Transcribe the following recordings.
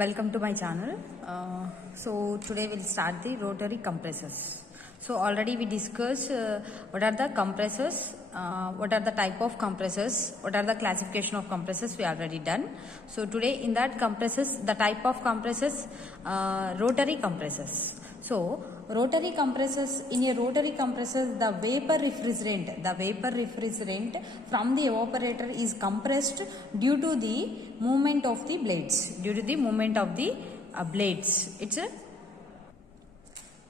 Welcome to my channel. So today we'll start the rotary compressors. So already we discussed what are the compressors, what are the type of compressors, what are the classification of compressors we already done. So today in that compressors, the type of compressors, rotary compressors. So rotary compressors, in a rotary compressor the vapor refrigerant from the evaporator is compressed due to the movement of the blades, due to the movement of the blades. It's a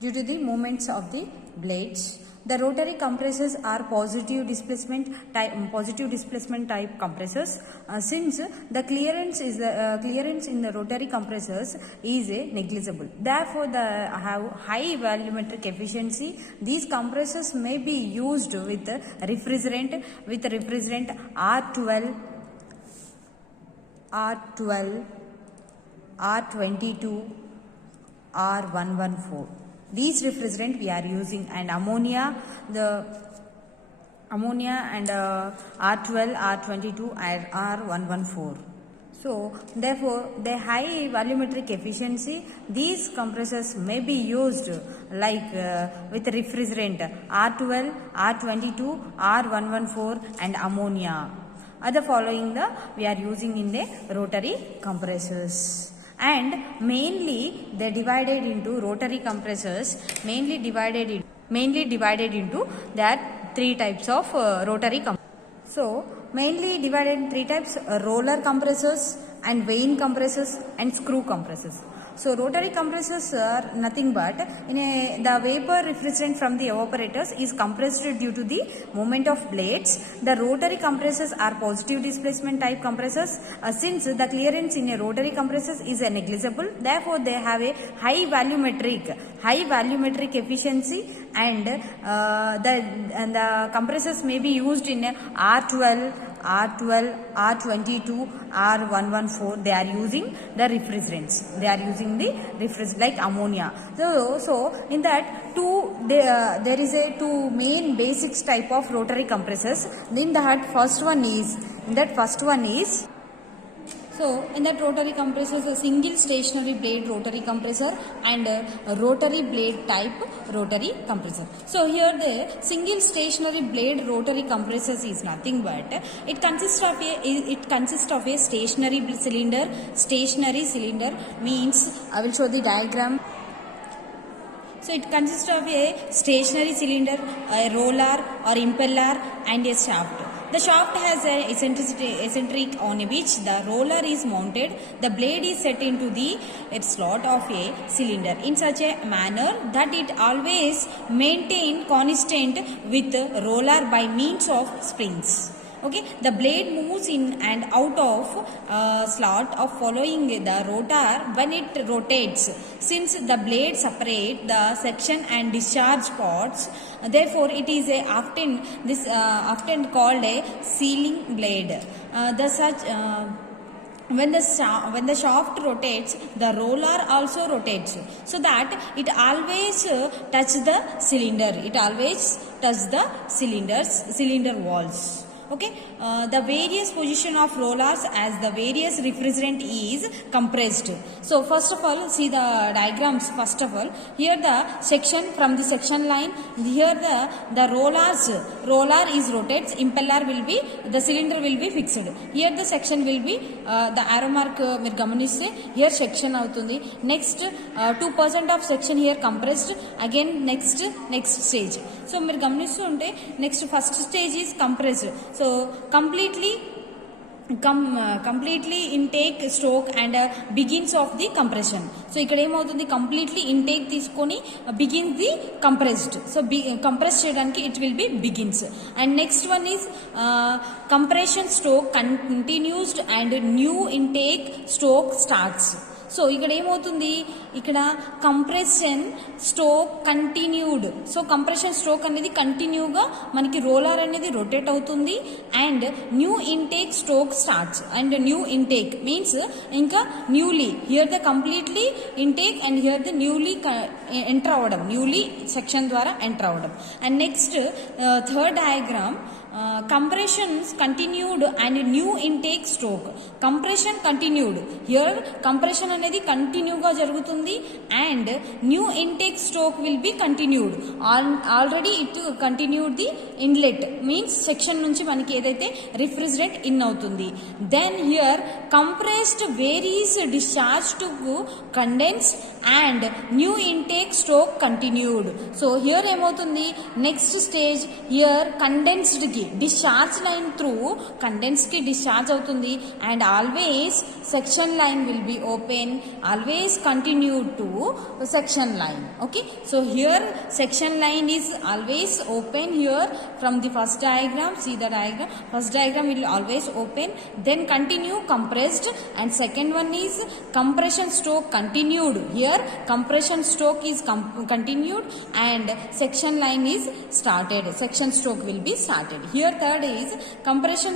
due to the movements of the blades. The rotary compressors are positive displacement type compressors. Since the clearance in the rotary compressors is negligible, therefore they have high volumetric efficiency. These compressors may be used with refrigerant R12, R22, R114. These refrigerant we are using, and ammonia and R12, R22 and R114. So therefore the high volumetric efficiency, these compressors may be used like with refrigerant R12, R22, R114 and ammonia. Other following we are using in the rotary compressors. And mainly they divided into rotary compressors, mainly divided into there are three types of rotary compressors. So mainly divided in three types: roller compressors and vane compressors and screw compressors. So rotary compressors are nothing but the vapor refrigerant from the evaporators is compressed due to the movement of blades. The rotary compressors are positive displacement type compressors. Since the clearance in a rotary compressors is negligible, therefore they have a high volumetric efficiency, and the compressors may be used in R12, R22, R114. They are using the refrigerants. They are using the refrigerant like ammonia. So in that there is a two main basics type of rotary compressors. In that first one is so in that rotary compressors, a single stationary blade rotary compressor and a rotary blade type rotary compressor. So here the single stationary blade rotary compressors is nothing but it consists of a stationary cylinder. Stationary cylinder means, I will show the diagram. So it consists of a stationary cylinder, a roller or impeller and a shaft. The shaft has an eccentric on which the roller is mounted. The blade is set into the slot of a cylinder in such a manner that it always maintain constant with the roller by means of springs. Okay, the blade moves in and out of slot of following the rotor when it rotates. Since the blade separate the section and discharge pods, therefore it is often called a sealing blade. When the shaft rotates, the roller also rotates, so that it always touch the cylinder. It always touch the cylinder walls. Okay, the various position of rollers as the various refrigerant is compressed. So first of all, see the diagrams. First of all, here the section from the section line. Here the roller is rotates. Impeller will be, the cylinder will be fixed. Here the section will be the arrow mark మీరు గమనిస్తే here section అవుతుంది. Next 2% of section here compressed. Again next stage. So మీరు గమనిస్తూ ఉంటే next first stage is compressed. So completely intake, stroke and begins of the compression. So ఇక్కడ ఏమవుతుంది, completely intake తీసుకొని begins the compressed. So compress చేయడానికి it will be begins. And next one is compression stroke continues and new intake stroke starts. So ఇక్కడ ఏమవుతుంది, ఇక్కడ compression stroke continued. So compression stroke అనేది కంటిన్యూగా మనకి రోలర్ అనేది rotate అవుతుంది. And new intake stroke starts. And new intake means ఇంకా newly, here the completely intake and here the newly enter అవ్వడం, న్యూలీ సెక్షన్ ద్వారా ఎంటర్ అవ్వడం. And next third diagram compressions continued and new intake stroke. Compression continued. Here compression అనేది continue గా జరుగుతుంది and new intake stroke will be continued. Already it continued the inlet means section నుంచి మనకి ఏదైతే refrigerant in అవుతుంది. Then here compressed varies discharge to condense and new intake stroke continued. So here ఏమవుతుంది next stage here condensed కి discharge line through condensed కి discharge అవుతుంది and always section line will be open, always continued to section line. Okay, so here section line is always open. Here from the first diagram, see the diagram, first diagram will always open, then continue compressed, and second one is compression stroke continued. Here compression stroke is continued and section line is started, section stroke will be started. Here third is compression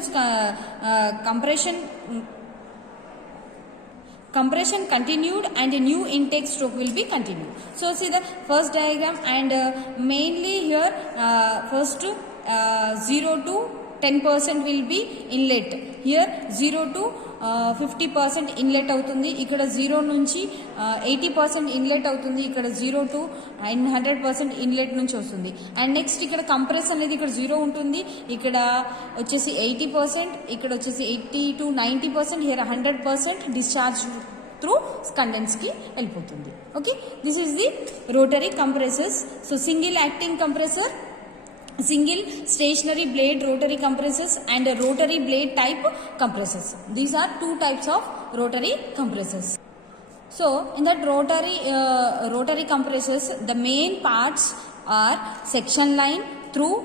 continued and a new intake stroke will be continued. So see the first diagram and mainly here first 0 to 10% will be inlet. Here 0 to 50% inlet అవుతుంది, ఇక్కడ 0 నుంచి 80% inlet అవుతుంది, ఇక్కడ 0 to 100% inlet నుంచి వస్తుంది. And next ఇక్కడ compress అనేది ఇక్కడ 0 ఉంటుంది, ఇక్కడ వచ్చేసి 80%, ఇక్కడ వచ్చేసి 80 to 90%, here 100% discharge through condense కి వెళ్ళిపోతుంది. Okay, this is the rotary compressors. So single acting compressor, single stationary blade rotary compressors and rotary blade type compressors. These are two types of rotary compressors. So in that rotary compressors, the main parts are section line through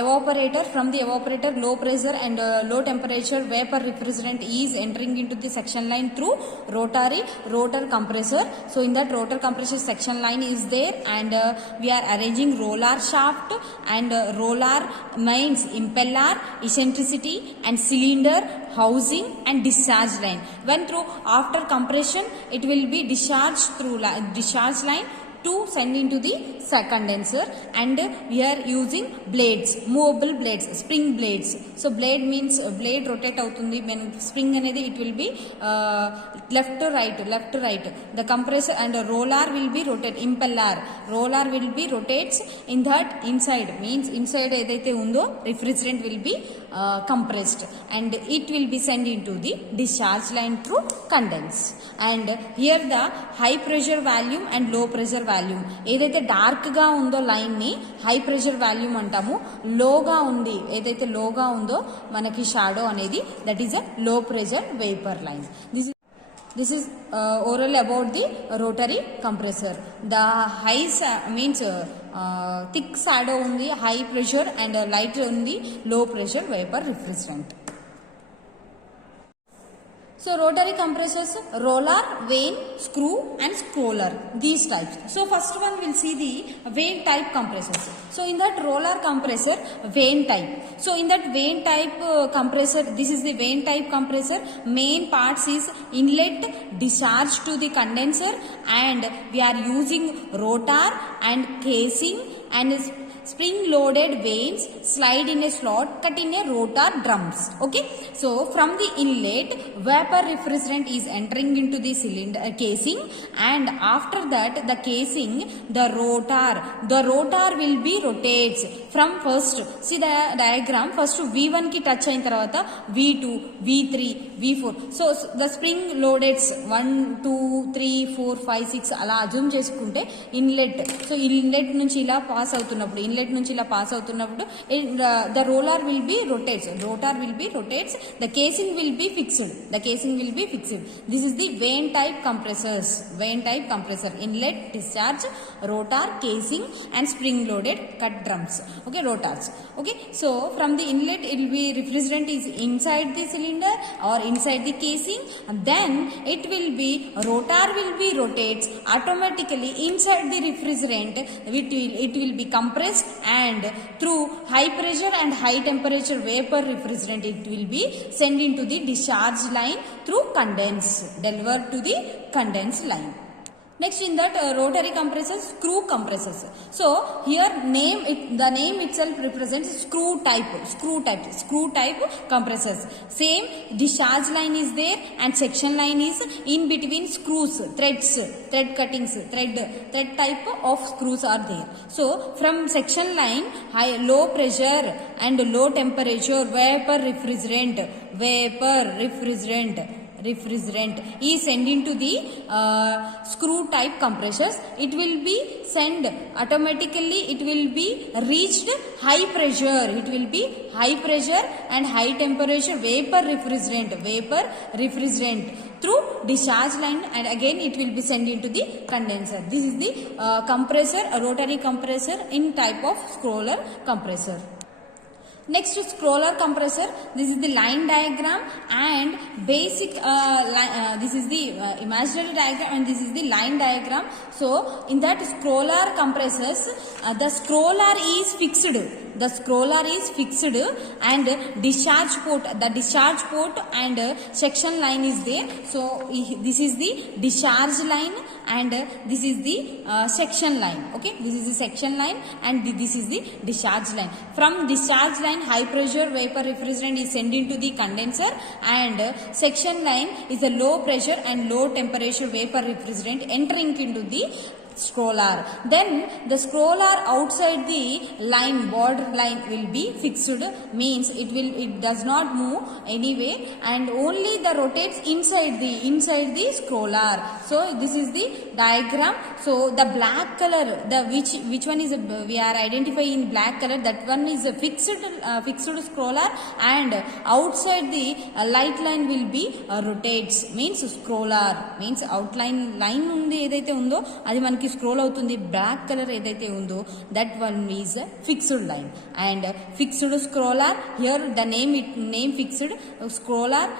evaporator. From the evaporator, low pressure and low temperature vapor refrigerant is entering into the section line through rotor compressor. So in that rotor compressor, section line is there and we are arranging roller shaft and roller means impeller, eccentricity and cylinder, housing and discharge line. When through after compression, it will be discharged through discharge line to send into the condenser, and we are using blades, movable blades, spring blades. So blade means blade rotate అవుతుంది, when spring అనేది it will be left to right. The compressor and roller will be rotate, impeller roller will be rotates in that inside means inside ఏదైతే ఉందో refrigerant will be compressed and it will be sent into the discharge line through condense. And here the high pressure volume and low pressure volume, ఏదైతే dark గా ఉందో line ని high pressure volume అంటాము, లోగా ఉంది ఏదైతే లోగా ఉందో మనకి షాడో అనేది దట్ ఈస్ ఎ లో pressure vapour line. This is oral about the rotary compressor. The high means thick shadow undi, high pressure and light undi, low pressure vapor refrigerant. So rotary compressors, roller, vane, screw and scroller, these types. So first one we'll see the vane type compressors. So in that roller compressor, vane type. So in that vane type compressor, this is the vane type compressor. Main parts is inlet, discharge to the condenser, and we are using rotor and casing and spring loaded vanes slide in a slot cut in a rotor drums. Okay, so from the inlet, vapor refrigerant is entering into the cylinder casing, and after that the casing, the rotor will be rotates from first, see the diagram, first V1 ki touch ayin tarvata V2, V3, V4. So the spring loaded 1 2 3 4 5 6 అలా assume చేసుకుంటే inlet, so inlet నుంచి ఇలా pass అవుతున్నప్పుడు, inlet నుంచి ఇలా pass అవుతున్నప్పుడు the rotor will be rotates, the casing will be fixed. This is the vane type compressors, inlet, discharge, rotor, casing and spring loaded cut drums. Okay, rotors. Okay, so from the inlet it will be refrigerant is inside the cylinder or inside the casing, and then it will be rotor will be rotates automatically inside the refrigerant. It will be compressed and through high pressure and high temperature vapor refrigerant it will be sent into the discharge line through condense, delivered to the condense line. Next in that rotary compressors, screw compressors. So here the name itself represents screw type compressors. Same discharge line is there and section line is in between screws, thread cuttings, thread type of screws are there. So from section line, low pressure and low temperature vapor refrigerant is sent into the screw type compressors. It will be sent automatically, it will be reached high pressure, and high temperature vapor refrigerant through discharge line, and again it will be sent into the condenser. This is the compressor, a rotary compressor in type of scroller compressor. Next is scroller compressor. This is the line diagram and basic this is the imaginary diagram and this is the line diagram. So in that scroller compressors, the scroller is fixed and discharge port and section line is there. So this is the discharge line and this is the section line. Okay, this is the section line and this is the discharge line. From discharge line, high pressure vapor refrigerant is sent into the condenser, and section line is a low pressure and low temperature vapor refrigerant entering into the scroller. Then the scroller outside the line, border line will be fixed, means it does not move anyway and only the rotates inside the scroller. So this is the diagram. So the black color, the which one is we are identifying in black color, that one is a fixed scroller, and outside the light line will be rotates, means scroller, means outline line undi edaithe undo adi manaki scroll అవుతుంది. Black colour ఏదైతే ఉందో that one is fixed line and fixed scroller. Here the name fixed scroller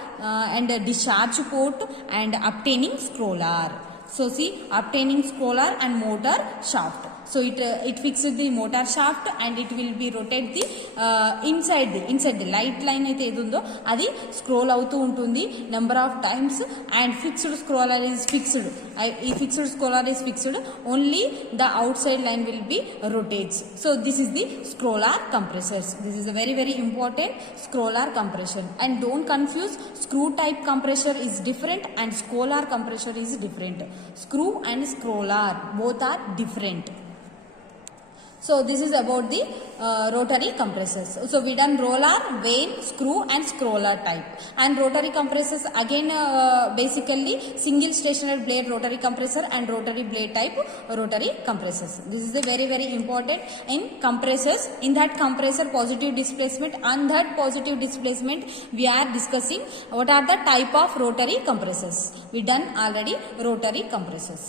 and discharge port and obtaining scroller. So see, obtaining scroller and motor shaft. So it fixes the motor shaft and it will be rotate the inside the light line అయితే ఏదుందో అది scroll అవుతూ ఉంటుంది number of times, and fixed scroller is fixed. ఈ fixed scroller is fixed, only the outside line will be rotates. So this is the scroller compressors. This is a very very important scroller compression, and don't confuse, screw type compressor is different and scroller compressor is different. Screw and scroller both are different. So this is about the rotary compressors. So we done roller, vane, screw and scroller type. And rotary compressors again basically single stationary blade rotary compressor and rotary blade type rotary compressors. This is the very very important in compressors. In that compressor positive displacement, and that positive displacement we are discussing what are the type of rotary compressors. We done already rotary compressors.